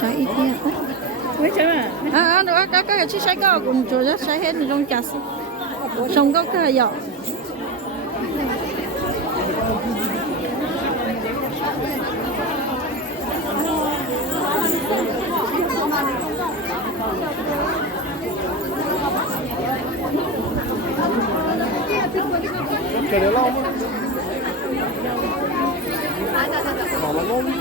Sai ít nha. Được cái chiếc sai có cùng chỗ đó sai hết trong chả xong có cái giỏ. Cái đấy lâu không? Bỏ lắm không?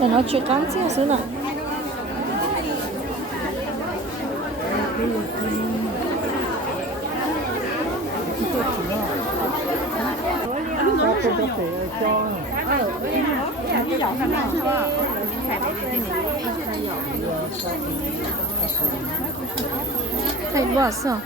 Để nó chuyện cắn chứ xứ này. Hay quá sao?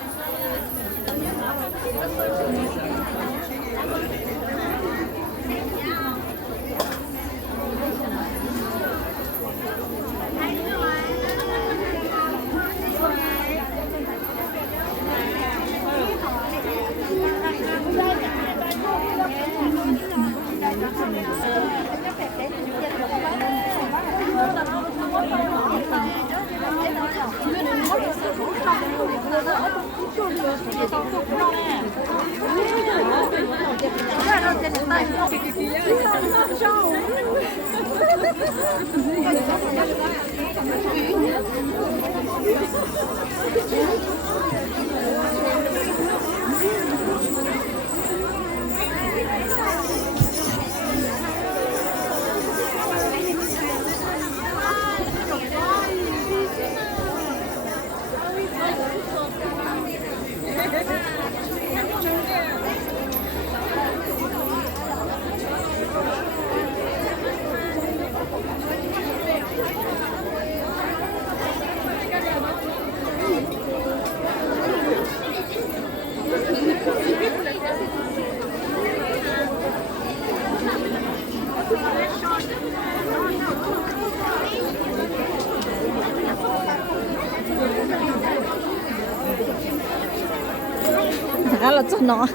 Thật là cho nó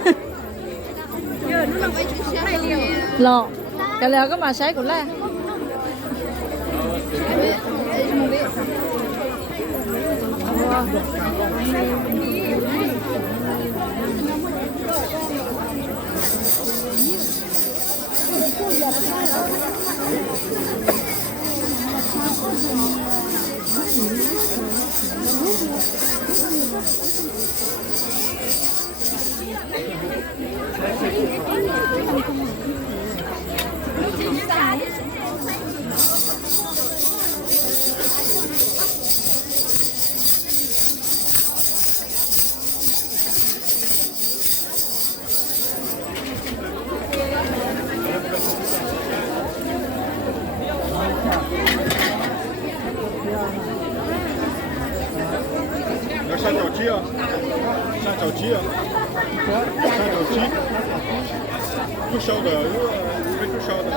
lọ cái lèo cái mà sấy của la 有三角鸡啊，三角鸡啊，三角鸡，不烧的，不烧的。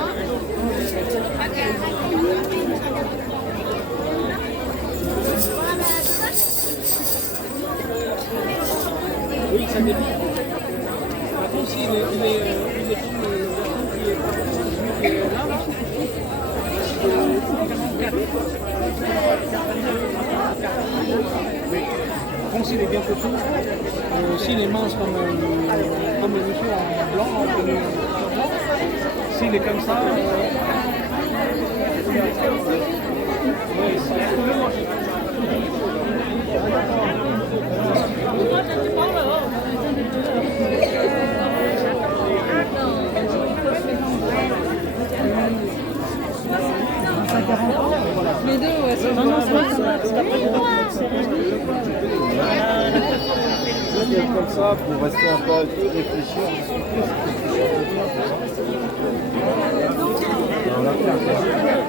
Oui, ça dépend. Après, si il est là, bon, s'il est bien coton, s'il est mince comme le monsieur en blanc, s'il est comme ça, ouais, Les deux, ouais, c'est vraiment Comme ça, pour rester un peu à deux, réfléchir. Voilà.